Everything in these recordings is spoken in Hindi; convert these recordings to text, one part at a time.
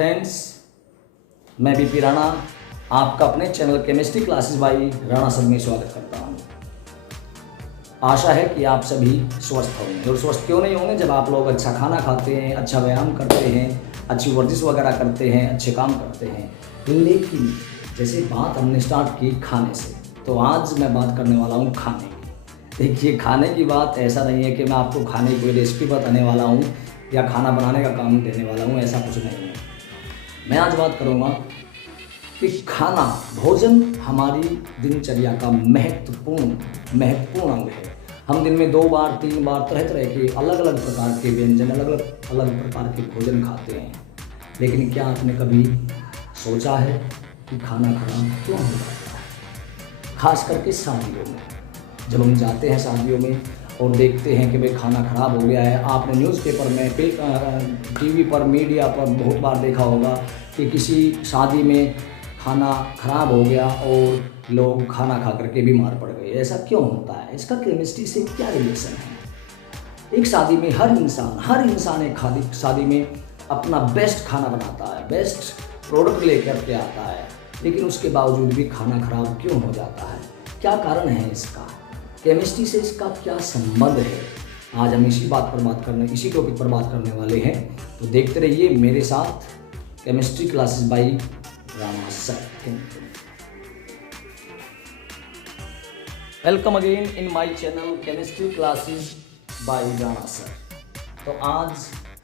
फ्रेंड्स, मैं बीपी राणा आपका अपने channel chemistry classes by Rana sir में स्वागत करता हूँ। आशा है कि आप सभी स्वस्थ होंगे। और स्वस्थ क्यों नहीं होंगे जब आप लोग अच्छा खाना खाते हैं, अच्छा व्यायाम करते हैं, अच्छी वर्जिश वगैरह करते हैं, अच्छे काम करते हैं। लेकिन जैसे बात हमने स्टार्ट की खाने से, तो आज मैं बात करने वाला हूँ खाने की। देखिए, खाने की बात ऐसा नहीं है कि मैं आपको खाने की कोई रेसिपी बताने वाला हूँ या खाना बनाने का काम देने वाला हूँ, ऐसा कुछ नहीं है। मैं आज बात करूँगा कि खाना, भोजन हमारी दिनचर्या का महत्वपूर्ण अंग है। हम दिन में 2 बार 3 बार तरह तरह के अलग अलग प्रकार के व्यंजन, अलग अलग प्रकार के भोजन खाते हैं। लेकिन क्या आपने कभी सोचा है कि खाना खराब क्यों हो जाता है? खास करके शादियों में, जब हम जाते हैं शादियों में और देखते हैं कि भाई खाना ख़राब हो गया है। आपने न्यूज़पेपर में, टीवी पर, मीडिया पर बहुत बार देखा होगा कि किसी शादी में खाना ख़राब हो गया और लोग खाना खा करके बीमार पड़ गए। ऐसा क्यों होता है? इसका केमिस्ट्री से क्या रिलेशन है? एक शादी में हर इंसान एक शादी में अपना बेस्ट खाना बनाता है, बेस्ट प्रोडक्ट लेकर के आता है, लेकिन उसके बावजूद भी खाना ख़राब क्यों हो जाता है? क्या कारण है इसका? केमिस्ट्री से इसका क्या संबंध है? आज हम इसी टॉपिक पर बात करने वाले हैं। तो देखते रहिए मेरे साथ chemistry classes by Rana sir. Welcome again in my channel chemistry classes by Rana sir. तो आज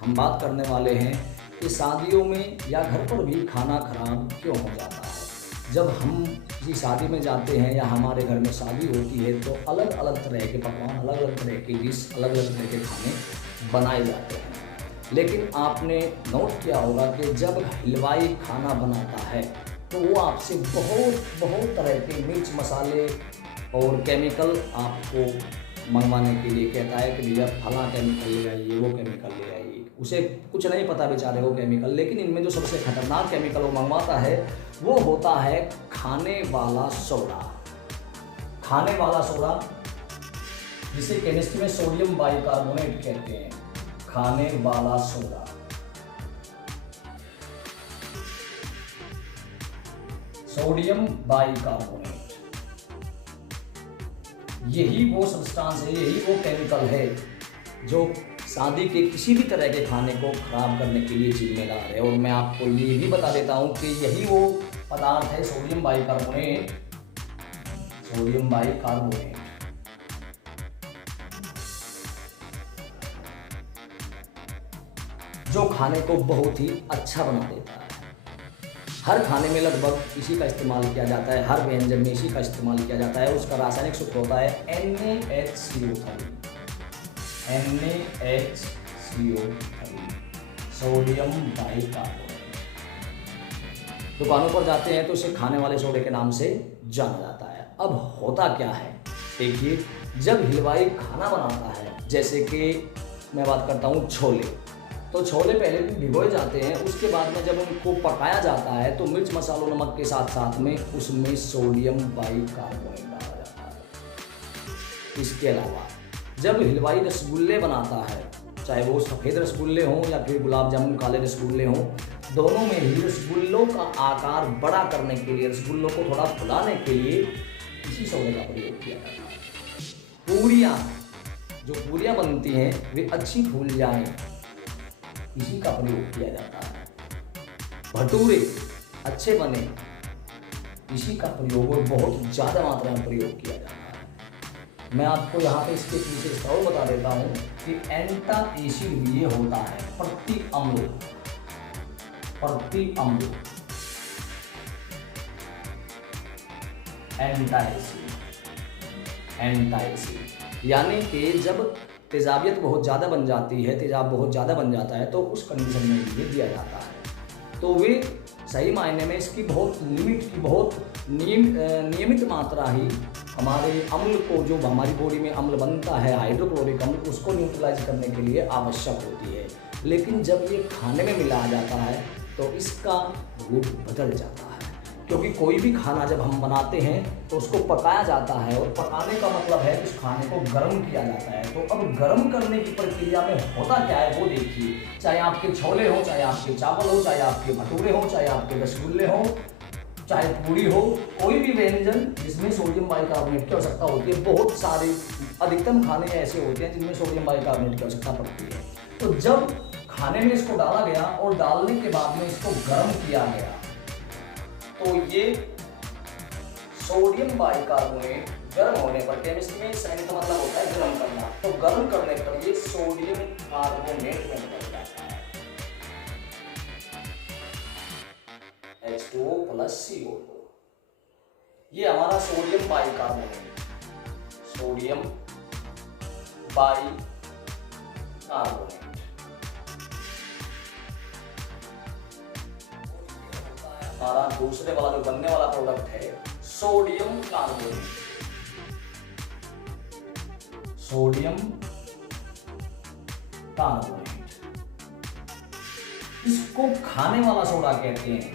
हम बात करने वाले हैं कि शादियों में या घर पर भी खाना खराब क्यों हो जाता है। जब हम किसी शादी में जाते हैं या हमारे घर में शादी होती है तो अलग अलग तरह के पकवान, अलग अलग तरह की डिश, अलग अलग तरह के खाने बनाए जाते हैं। लेकिन आपने नोट किया होगा कि जब हलवाई खाना बनाता है तो वो आपसे बहुत तरह के मिर्च मसाले और केमिकल आपको मंगवाने के लिए कहता है कि भैया फला केमिकल ले आइए, वो केमिकल ले आइए। उसे कुछ नहीं पता बेचारे वो केमिकल, लेकिन इनमें जो सबसे खतरनाक केमिकल वो मंगवाता है वो होता है खाने वाला सोडा। खाने वाला सोडा, जिसे केमिस्ट्री में सोडियम बाइकार्बोनेट कहते हैं। खाने वाला सोडा, सोडियम बाइकार्बोनेट, यही वो सब्सटेंस है, यही वो केमिकल है जो शादी के किसी भी तरह के खाने को खराब करने के लिए जिम्मेदार है। और मैं आपको ये भी बता देता हूँ कि यही वो पदार्थ है सोडियम बाइकार्बोनेट। जो खाने को बहुत ही अच्छा बना देता है। हर खाने में लगभग इसी का इस्तेमाल किया जाता है, हर व्यंजन में इसी का इस्तेमाल किया जाता है। उसका रासायनिक सूत्र होता है NaHCO3, सोडियम बाइकार्बोनेट। दुकानों पर जाते हैं तो इसे खाने वाले सोडे के नाम से जाना जाता है। अब होता क्या है, देखिए, जब हलवाई खाना बनाता है, जैसे कि मैं बात करता हूँ छोले, तो छोले पहले भी भिगोए जाते हैं। उसके बाद में जब उनको पकाया जाता है तो मिर्च मसालों नमक के साथ साथ में उसमें सोडियम बाइकार्बोनेट डाला जाता है। इसके अलावा जब हलवाई रसगुल्ले बनाता है, चाहे वो सफ़ेद रसगुल्ले हों या फिर गुलाब जामुन काले रसगुल्ले हों, दोनों में ही रसगुल्लों का आकार बड़ा करने के लिए, रसगुल्लों को थोड़ा फुलाने के लिए इसी सोडे का प्रयोग किया जाता है। जो पूरियाँ बनती हैं वे अच्छी फूल जाएं, इसी का प्रयोग किया जाता है। भटूरे अच्छे बने, इसी का प्रयोग और बहुत ज़्यादा मात्रा में प्रयोग किया जाता है। मैं आपको यहाँ पे इसके पीछे और बता देता हूँ कि एंटा एसिड ये होता है प्रति अम्ल, एंटा एसिड, यानी कि जब तेजाबियत बहुत ज़्यादा बन जाती है, तेजाब बहुत ज़्यादा बन जाता है तो उस कंडीशन में ये दिया जाता है। तो वे सही मायने में इसकी बहुत नियमित मात्रा ही हमारे अम्ल को, जो हमारी बॉडी में अम्ल बनता है हाइड्रोक्लोरिक अम्ल, उसको न्यूट्रलाइज करने के लिए आवश्यक होती है। लेकिन जब ये खाने में मिलाया जाता है तो इसका रूप बदल जाता है। क्योंकि कोई भी खाना जब हम बनाते हैं तो उसको पकाया जाता है, और पकाने का मतलब है कि उस खाने को गर्म किया जाता है। तो अब गर्म करने की प्रक्रिया में होता क्या है वो देखिए। चाहे आपके छोले हो, चाहे आपके चावल हो, चाहे आपके भटूरे हो, चाहे आपके रसगुल्ले हो, चाहे पूरी हो, कोई भी व्यंजन जिसमें सोडियम बाइकार्बोनेट की आवश्यकता होती है। बहुत सारे अधिकतम खाने ऐसे होते हैं जिनमें सोडियम बाइकार्बोनेट की आवश्यकता पड़ती है। तो जब खाने में इसको डाला गया और डालने के बाद में इसको गर्म किया गया, तो ये सोडियम बाइकार्बोनेट गर्म होने पर, केमिस्ट्री में सेंट का मतलब होता है गर्म करना, तो गर्म करने पर ये सोडियम कार्बोनेट में बदल जाता है, H2O प्लस CO2। ये हमारा सोडियम बाइकार्बोनेट, सोडियम बाइकार्बोनेट हमारा दूसरे वाला जो बनने वाला प्रोडक्ट है सोडियम कार्बोनेट, सोडियम कार्बोनेट, इसको खाने वाला सोडा कहते हैं,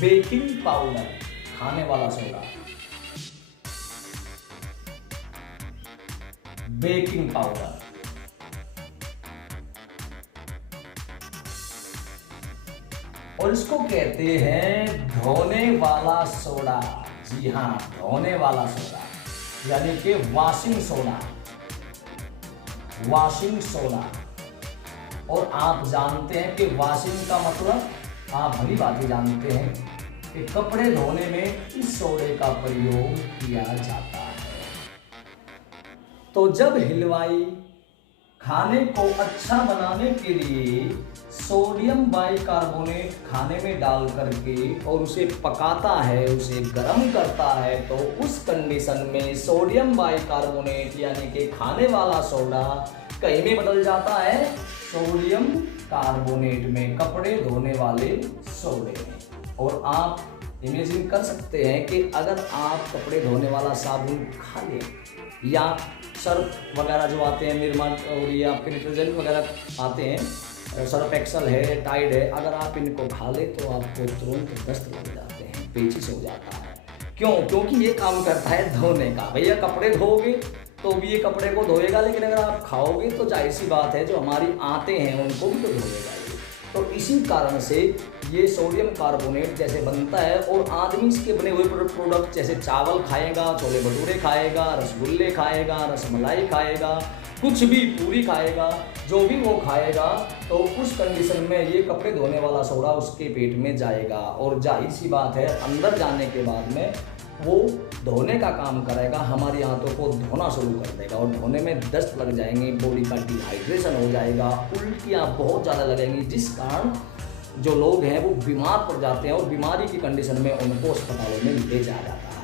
बेकिंग पाउडर, खाने वाला सोडा, बेकिंग पाउडर। और इसको कहते हैं धोने वाला सोडा। जी हाँ, धोने वाला सोडा, यानी कि वॉशिंग सोडा, वॉशिंग सोडा। और आप जानते हैं कि वॉशिंग का मतलब, आप भली बातें जानते हैं कि कपड़े धोने में इस सोडे का प्रयोग किया जाता है। तो जब हलवाई खाने को अच्छा बनाने के लिए सोडियम बाइकार्बोनेट खाने में डाल करके और उसे पकाता है, उसे गर्म करता है, तो उस कंडीशन में सोडियम बाइकार्बोनेट यानी कि खाने वाला सोडा कहीं में बदल जाता है, सोडियम कार्बोनेट में, कपड़े धोने वाले सोडे में। और आप इमेजिन कर सकते हैं कि अगर आप कपड़े धोने वाला साबुन खा लें या सर्फ वगैरह जो आते हैं, निरमा और ये आपके डिटर्जेंट वगैरह आते हैं, सर्फ एक्सल है, टाइड है, अगर आप इनको खा ले तो आपको तुरंत दस्त लग जाते हैं, पेचिश हो जाता है। क्यों? क्योंकि ये काम करता है धोने का। भैया कपड़े धोगे तो भी ये कपड़े को धोएगा, लेकिन अगर आप खाओगे तो जाहिर सी बात है जो हमारी आंतें हैं उनको भी तो धोएगा ये। तो इसी कारण से ये सोडियम कार्बोनेट जैसे बनता है, और आदमी इसके बने हुए प्रोडक्ट जैसे चावल खाएगा, छोले भटूरे खाएगा, रसगुल्ले खाएगा, रसमलाई खाएगा, कुछ भी, पूरी खाएगा, जो भी वो खाएगा, तो उस कंडीशन में ये कपड़े धोने वाला सोडा उसके पेट में जाएगा, और जाहिर सी बात है अंदर जाने के बाद में वो धोने का काम करेगा, हमारी आंतों को धोना शुरू कर देगा, और धोने में दस्त लग जाएंगे, बॉडी का डिहाइड्रेशन हो जाएगा, उल्टियाँ बहुत ज़्यादा लगेंगी, जिस कारण जो लोग हैं वो बीमार पड़ जाते हैं, और बीमारी की कंडीशन में उनको अस्पतालों में ले जाया जाता है।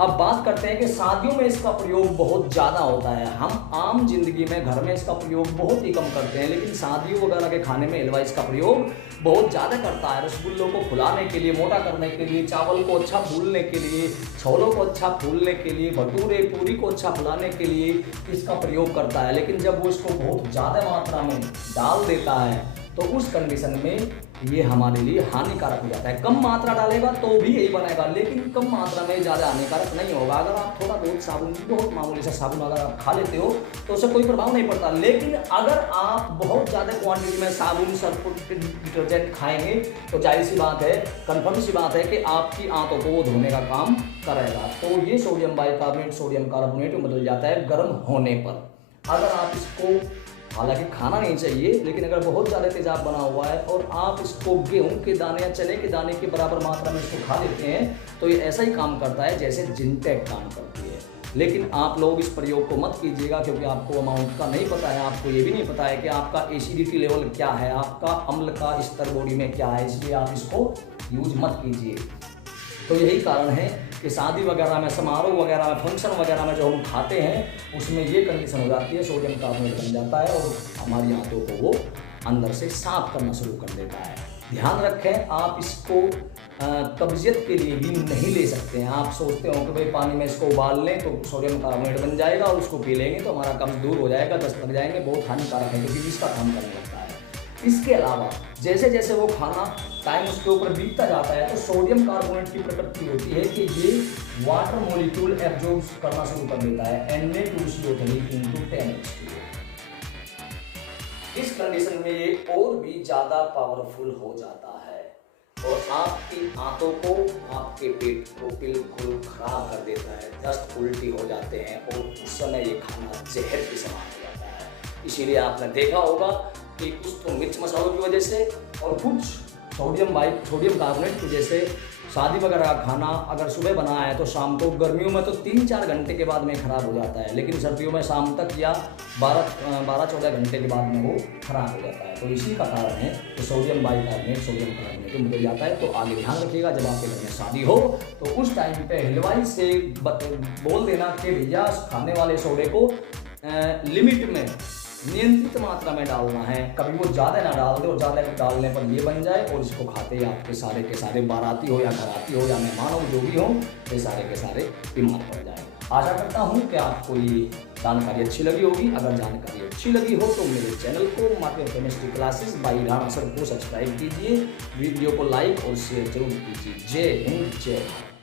अब बात करते हैं कि शादियों में इसका प्रयोग बहुत ज़्यादा होता है। हम आम जिंदगी में घर में इसका प्रयोग बहुत ही कम करते हैं, लेकिन शादियों वगैरह के खाने में हलवाई इसका प्रयोग बहुत ज़्यादा करता है। रसगुल्लों को फुलाने के लिए, मोटा करने के लिए, चावल को अच्छा फूलने के लिए, छोलों को अच्छा फूलने के लिए, भटूरे पूरी को अच्छा फुलाने के लिए इसका प्रयोग करता है। लेकिन जब वो इसको बहुत ज़्यादा मात्रा में डाल देता है तो उस कंडीशन में ये हमारे लिए हानिकारक हो जाता है। कम मात्रा डालेगा तो भी यही बनेगा, लेकिन कम मात्रा में ज़्यादा हानिकारक नहीं होगा। अगर आप थोड़ा बहुत साबुन, बहुत मामूली सा साबुन अगर आप खा लेते हो तो उससे कोई प्रभाव नहीं पड़ता, लेकिन अगर आप बहुत ज़्यादा क्वांटिटी में साबुन, सर्फ, डिटर्जेंट खाएंगे तो जाहिर सी बात है, कन्फर्म सी बात है कि आपकी आंतों को वो धोने का काम करेगा। तो ये सोडियम बाइकार्बोनेट सोडियम कार्बोनेट में बदल जाता है गर्म होने पर। अगर आप इसको, हालांकि खाना नहीं चाहिए, लेकिन अगर बहुत ज़्यादा तेजाब बना हुआ है और आप इसको गेहूं के दाने या चने के दाने की बराबर मात्रा में इसको खा लेते हैं तो ये ऐसा ही काम करता है जैसे जिंटेक काम करती है। लेकिन आप लोग इस प्रयोग को मत कीजिएगा, क्योंकि आपको अमाउंट का नहीं पता है, आपको ये भी नहीं पता है कि आपका एसिडिटी लेवल क्या है, आपका अम्ल का स्तर बॉडी में क्या है, इसलिए आप इसको यूज मत कीजिए। तो यही कारण है कि शादी वगैरह में, समारोह वगैरह में, फंक्शन वगैरह में जो हम खाते हैं उसमें ये कंडीशन हो जाती है, सोडियम कार्बोनेट बन जाता है और हमारी आंतों को वो अंदर से साफ करना शुरू कर देता है। ध्यान रखें, आप इसको कब्जियत के लिए भी नहीं ले सकते हैं। आप सोचते हो कि भाई पानी में इसको उबाल लें तो सोडियम कार्बोनेट बन जाएगा और उसको पी लेंगे तो हमारा कब्ज दूर हो जाएगा, दस्त लग जाएंगे, बहुत हानिकारक है, क्योंकि इसका काम करने लगता है। इसके अलावा जैसे जैसे वो खाना टाइम उसके ऊपर बीतता जाता है तो सोडियम कार्बोनेट की प्रकृति होती है कि ये वाटर मॉलिक्यूल एब्जॉर्ब करना शुरू कर देता है Na2CO3 into 10H2O। इस कंडीशन में ये और भी ज़्यादा पावरफुल हो जाता है और आपकी आंतों को, आपके पेट को बिल्कुल खराब कर देता है, दस्त उल्टी हो जाते हैं और उस समय ये खाना जहर के समान हो जाता है। इसीलिए आपने देखा होगा कि कुछ तो मिर्च मसालों की वजह से और कुछ सोडियम कार्बोनेट की वजह से शादी वगैरह का खाना अगर सुबह बना है तो शाम को, गर्मियों में तो 3-4 घंटे के बाद में ख़राब हो जाता है, लेकिन सर्दियों में शाम तक या 12-14 घंटे के बाद में वो ख़राब हो जाता है। तो इसी का कारण है कि सोडियम कार्बोनेट मुझे जाता है। तो आगे ध्यान रखिएगा, जब आपके घर में शादी हो तो उस टाइम पे हलवाई से बोल देना कि भैया खाने वाले सोडे को लिमिट में, नियंत्रित मात्रा में डालना है, कभी वो ज़्यादा ना डाल दे और ज़्यादा डालने पर ये बन जाए और इसको खाते ही आपके सारे के सारे बाराती हो या घराती हो या मेहमान हो, जो भी हो, ये सारे के सारे बीमार पड़ जाए। आशा करता हूँ कि आपको ये जानकारी अच्छी लगी होगी। अगर जानकारी अच्छी लगी हो तो मेरे चैनल को माइक्रोकेमिस्ट्री क्लासेस बाय राणा सर को सब्सक्राइब कीजिए, वीडियो को लाइक और शेयर जरूर कीजिए। जय हिंद, जय भारत।